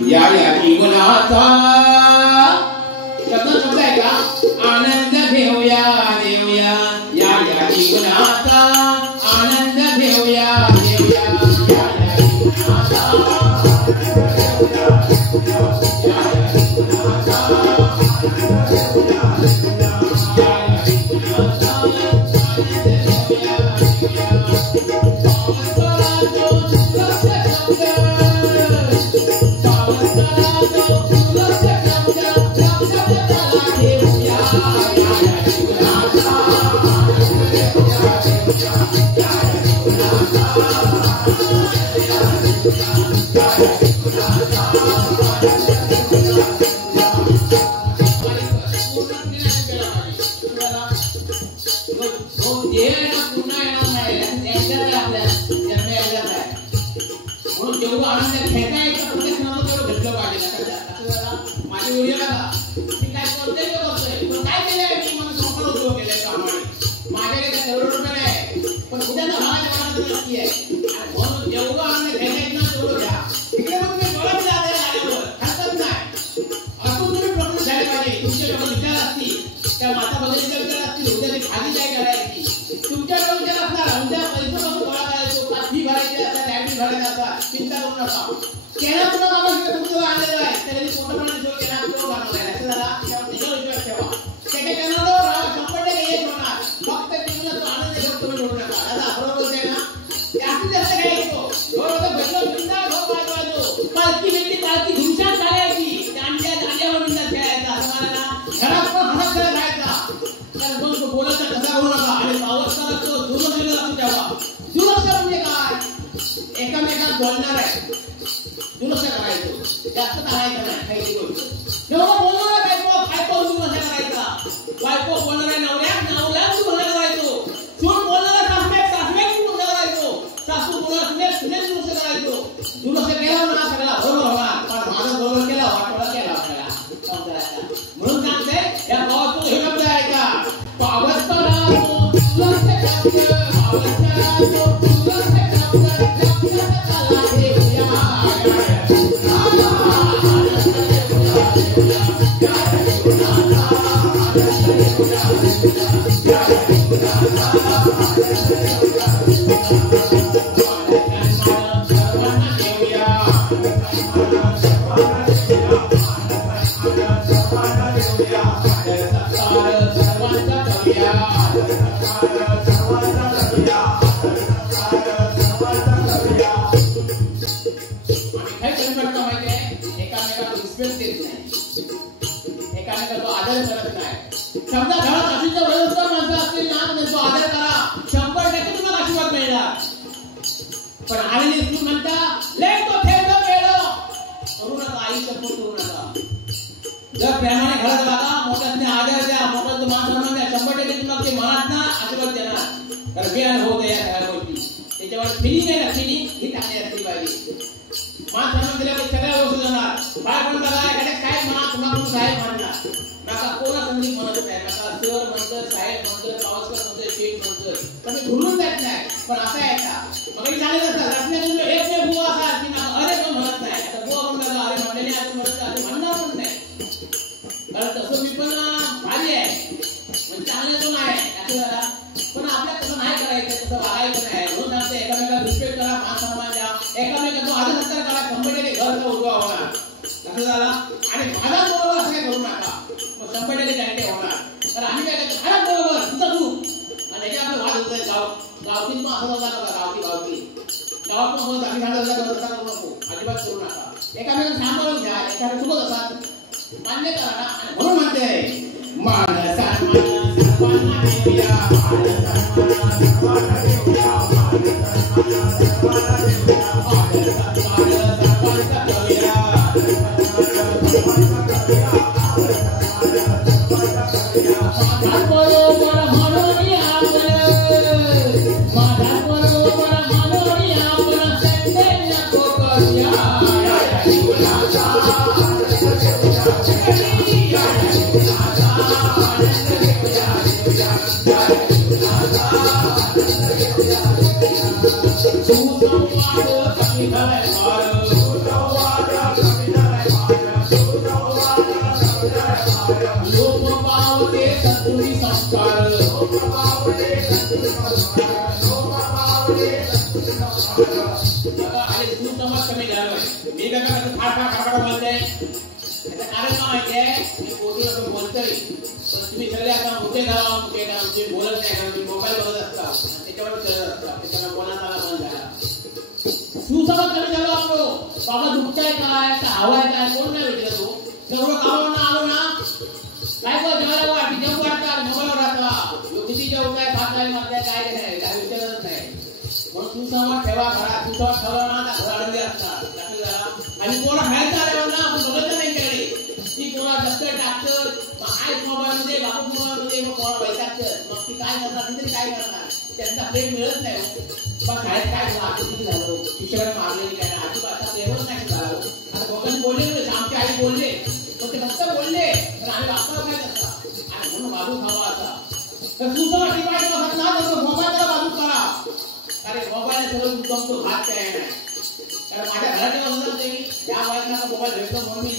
या या जीवनाचा शब्द आहे का आनंद घेऊया देऊया या या जीवनाचा आनंद घेऊया देऊया या या जीवनाचा Thank you. कस्तुरी संस्कार आणि सुसंवाद कमी झालोय. मी काय फाड म्हणते कारण काय माहितीये मी बोलतो असं बोलतोय पण तुम्ही सगळे आता मुद्दे घाला तुम्ही बोलत नाही कारण तुम्ही मोबाईल बघत असता त्याच्यावर करत असता त्याच्यामुळे कोणाचा बंद झाला. सुसंवाद कमी झालो आपलो बाबा दुखताय काय हवाय काय कोण नाही विचारत तो तेवढं कामावरून आलो ना काय जेवायला वाट जेवण वाटतात मोबाईलवर राहता किती जेवण काय खात नाही मागताय काय नाही काय विचारत नाही. म्हणून सुसंवाद ठेवा घरात सुसंवाद ठेवा ना घरामध्ये असतात आणि कोणा खायचं आल्यावर ना आपण बघत नाही त्याकडे ती कोणा दफ्तर टाकतं आई मोबाईल मध्ये बापू मोबाईल मध्ये मग कोणा वैतागतं मग ती काय करणार तरी काय करणार त्यांचा प्रेम मिळत नाही. पण शाळेत काय झालं आता किती झालं शिक्षकांना मारलेली काय आजूबाजूचा प्रेमच नाही झालं. आता दोघांनी बोलले आमची आई बोलले पण ते फक्त बोलले तर आम्ही वाचता काय करता आणि म्हणून बाजू खावा असा तर सुसंवाद टिकायचं बघत ना तर मोबाईलला बाजू करा. अरे मोबाईल सगळं तुमचं हात काय नाही कारण माझ्या घरात असतात ते त्या वयात मोबाईल भेटतो म्हणून मी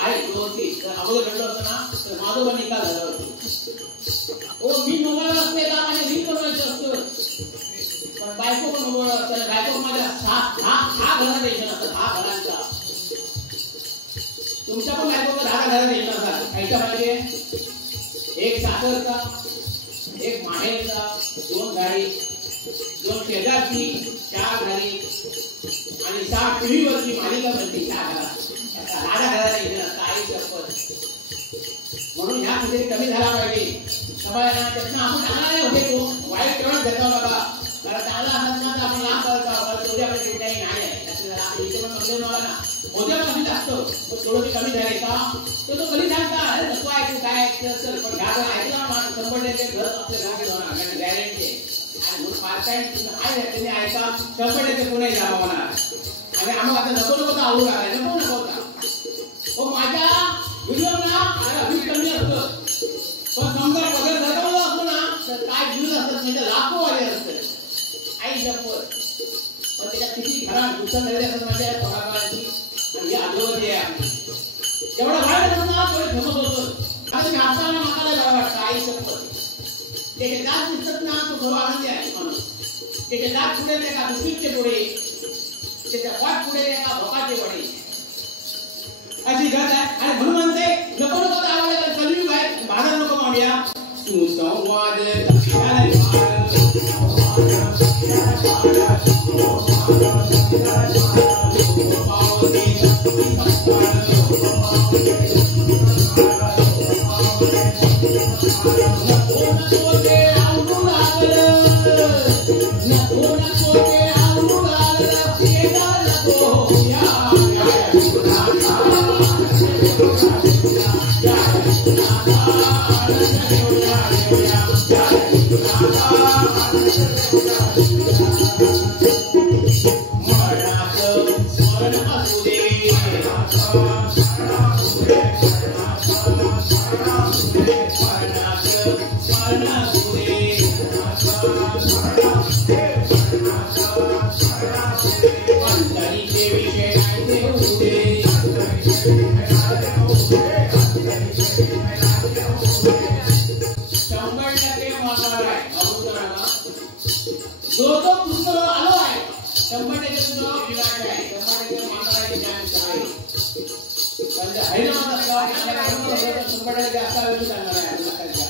आहे व्यवस्थित जर अगोदर भेटलो असतं ना तर माझं पण निकाल झालं होतं. हो मी मोबाईल असते का माझ्या रील बनवायचं असतं पण बायको पण मोबाईल असतं बायको माझ्या हा घरात यायचं नसतं 6 घरांचा तुमच्या पण बायको 10 घरात यायचं नसतात खायच्या पाहिजे एक सासरचा एक माहेरचा 2 गाडी 2 शेजारची 4 घरी आणि 6 टीव्हीवरची मालिका बनते 6 घरात राजा घराला आई शपथ म्हणून ह्या कुठेतरी कमी झाला पाहिजे सगळ्यांना त्यातनं आपण चांगला नाही होते तो वाईट तेवढंच घेतो बघा कारण चांगला असत ना तर आपण लाभ करतो तेवढी आपल्या कुठेही नाही आहे इथे पण समजून नव्हा ना होते पण कमीच असतो तो थोडं कमी झाले का तो कधी सांगता अरे नको ऐकू काय ऐकतं पण घाट ऐकला 100% घर आपल्या घरात होणार गॅरंटी आणि पार्ट टाइम काय त्यांनी ऐका 100% कोणी जावं होणार आणि आम्हाला आता नको आवडू लागलाय नको हो माझ्या व्हिडिओना व्ह्यूज कमी असतं पण समजा वगैरे धर्माला असतो ना तर काय व्ह्यूज असतात म्हणजे लाखो वाले असतात आई शपथ पण त्याच्यात किती खराब नुकसान झालेले असतात माझ्या थोडाकाळाची आणि ही आजोबाची आहे आपली जेवढा वाईट असतो ना तेवढे फेमस होतं आणि मी हाताला नाकाला बरं वाटतं आई शपथ त्याचे दात दिसतात ना तो खरं आनंदी आहे माणूस त्याचे दात पुढे का बिस्किटचे पुढे त्याच्या पाठ पुढे का भोकाचे वडे अशी गत आहे आणि म्हणून म्हणते नको आवडायला कलियुग आहे भांडण नको मांडूया सुसंवाद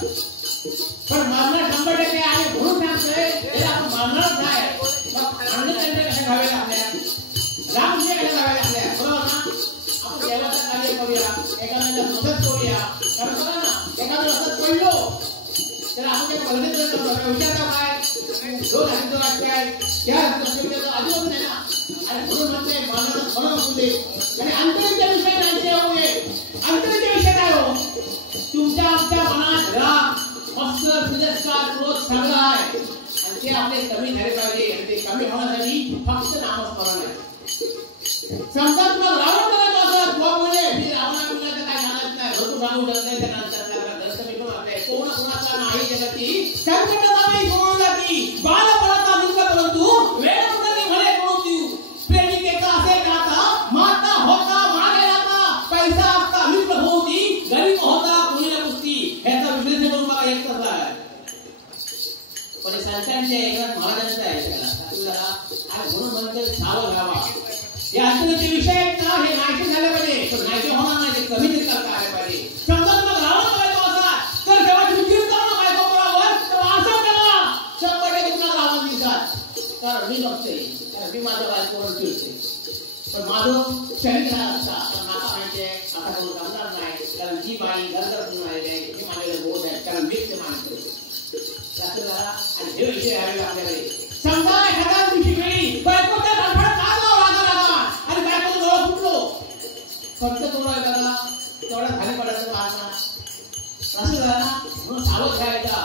पण मारणार 100% आहे म्हणून सांगतोय त्याला आपण मारणारच नाही मग आनंद त्यांच्या कशा घावे लागल्या राम जे कशा घावे लागल्या बरोबर ना आपण देवाचं कार्य करूया एखाद्याला मदत करूया कारण बघा ना एखादं असं पडलो तर आपण त्या पद्धतीत विचारता काय दोन हरित वाटताय त्या अजिबात नाही ना आणि म्हणून म्हणते मानवाला फळं असू दे आणि अंतराच्या विषय नाही होऊ नये अंतराच्या विषय काय हो तुमच्या आमच्या मनात राग मत्सर तिरस्कार क्रोध सगळं आहे आणि ते आपले कमी झाले पाहिजे आणि ते कमी होण्यासाठी फक्त नामस्मरण आहे समजा तुला रावण करायचं असं कोणामुळे मी रावणा मुलाचं काय सांगत नाही भरपूर सांगू शकत नाही त्या कोणाचा नाही जगती संकटाचा नाही सोडून जाती बालपणाचा दुःख परंतु वेळ पुढे भले कोणती प्रेमिकेचा असे नाता माता होता मागे राहता पैसा असता मित्र होती गरीब होता कोणी कुस्ती ह्याचा विश्लेषण करून मला एक शरीर असतात तर माता म्हणते आता कोण जमणार नाही कारण जी बाई घरघर आलेली आहे हे माझ्याकडे बोध आहे कारण मीच ते मानतो त्याचं जरा आणि हे विषय आलेला आपल्याकडे समजा एखाद्या दिवशी वेळी बायकोच्या गडबड लागा आणि बायको डोळा फुटलो फक्त थोडा एखादा तेवढा खाली पडायचं मारणार असं झालं ना म्हणून सावध राहायचा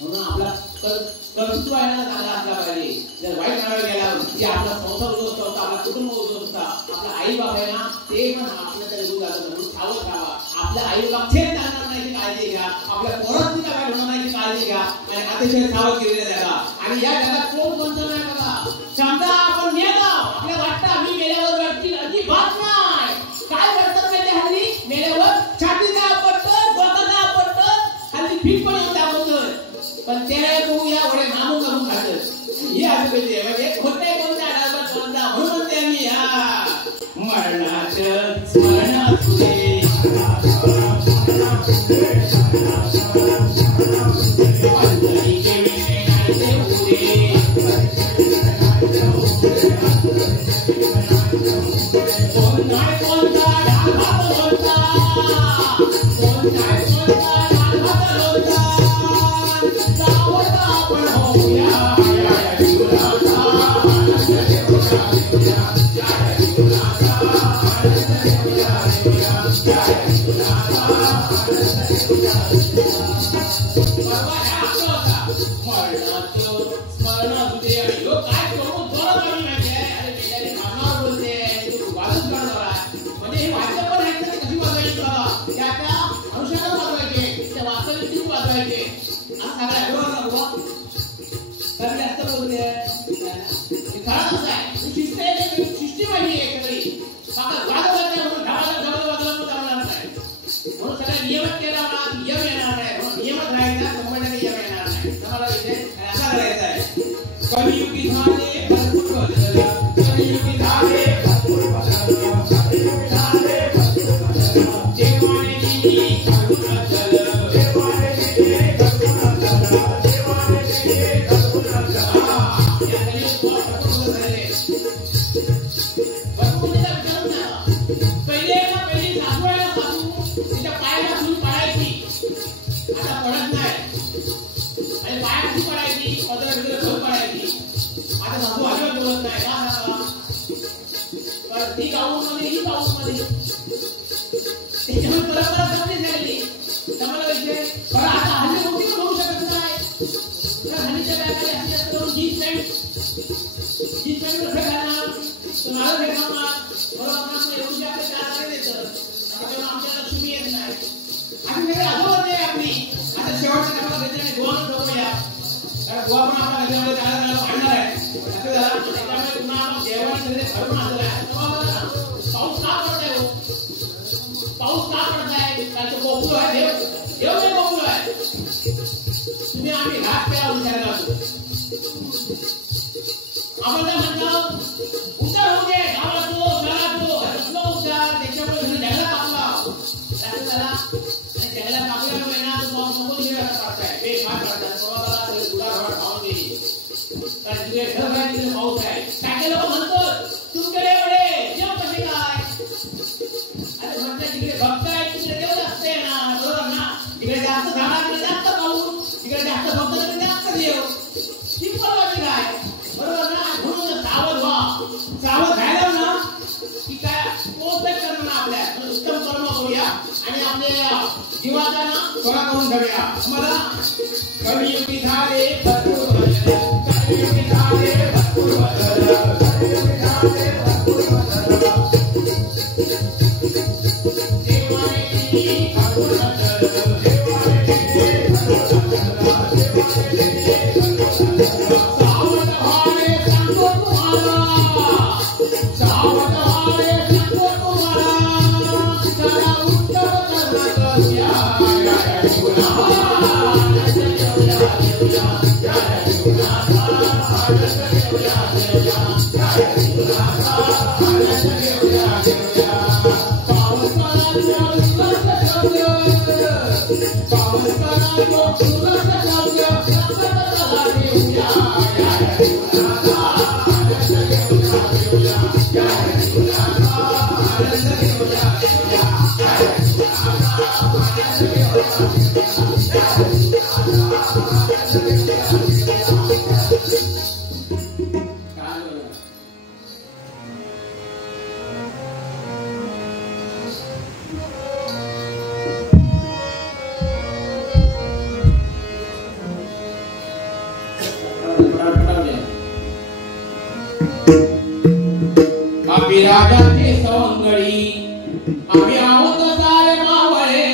म्हणून आपला कर्तृत्व आहे ना चांगला असला पाहिजे जर वाईट मार्गावर गेला की आपला संसार उद्ध्वस्त होता आपला कुटुंब उद्ध्वस्त होता आपला आई बाप आहे ना ते पण आपल्याकडे दूर जातं म्हणून सावध राहावा आपल्या आई बाप थेट जाणार नाही ती काळजी घ्या आपल्या पोरांची काय होणार नाही ती काळजी घ्या आणि अतिशय सावधगिरीने द्या आणि या जगात कोण कोणतं नाही बघा समजा आपण मेलो आपल्या वाटतं आम्ही मेल्यावर व्यक्ती अजिबात नाही काय करतात माहिती हल्ली मेल्यावर छाती का पडतं डोकं का पडतं हल्ली फीट पण येऊन दाखवतं पण ते बघू या वडे मामून मामून खातात हे असं पाहिजे म्हणजे खोटे कोणत्या आधारावर समजा म्हणून म्हणते आम्ही हा मरणाचं स्मरण तुझे Yeah. आम्ही राजाचे सवंगडी आम्ही आहोत सारे मावळे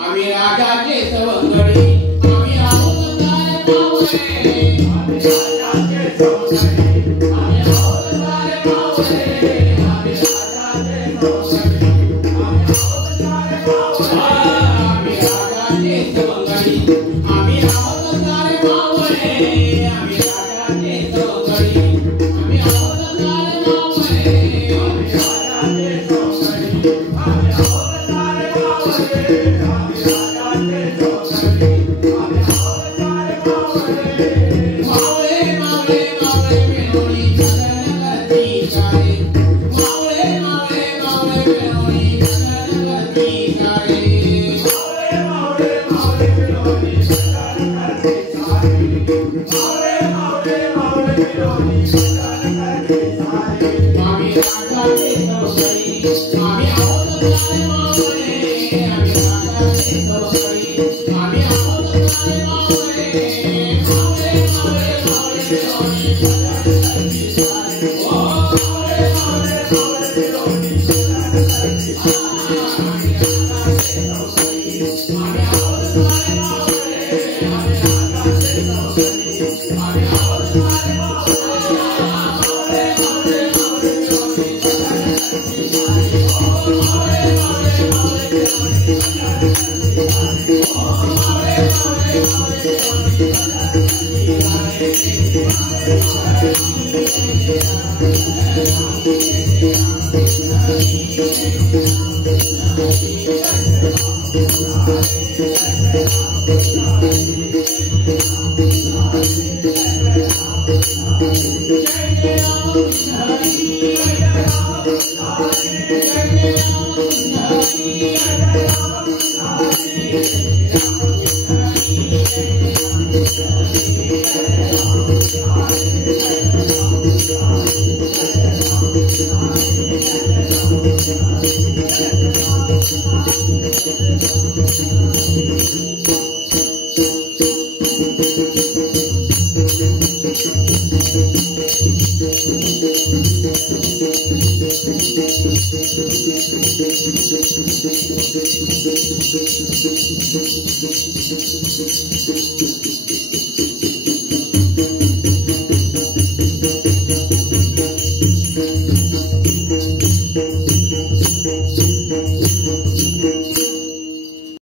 आम्ही राजाचे सवंगडी आम्ही आहोत सारे मावळे आम्ही राजाचे सवंगडी आम्ही आहोत सारे मावळे आम्ही राजाचे सवंगडी आम्ही आहोत सारे मावळे आम्ही राजाचे सवंगडी आम्ही आहोत सारे मावळे आम्ही राजाचे सवंगडी आम्ही आहोत सारे मावळे आम्ही राजाचे सवंगडी आम्ही आहोत सारे मावळे आम्ही राजाचे सवंगडी आम्ही आहोत सारे मावळे मावळे मावळे मावळे पेनोनी जगनगरती सारे मावळे मावळे मावळे पेनोनी जगनगरती सारे मावळे मावळे मावळे पेनोनी जगनगरती सारे मावळे मावळे मावळे पेनोनी जगनगरती सारे आम्ही राजाचे सवंगडी आम्ही आहोत सारे मावळे आम्ही राजाचे सवंगडी आम्ही आहोत सारे मावळे मावळे मावळे मावळे पेनोनी जगनगरती सारे ओ मावळे मावळे मावळे पेनोनी जगनगरती सारे आम्ही राजाचे सवंगडी आम्ही आहोत सारे मावळे आम्ही राजाचे सवंगडी आम्ही आहोत सारे मावळे मावळे मावळे मावळे पेनोनी जगनगरती सारे ओ मावळे मावळे मावळे पेनोनी जगनगरती सारे ओ मावळे मावळे मावळे पेनोनी Thank you.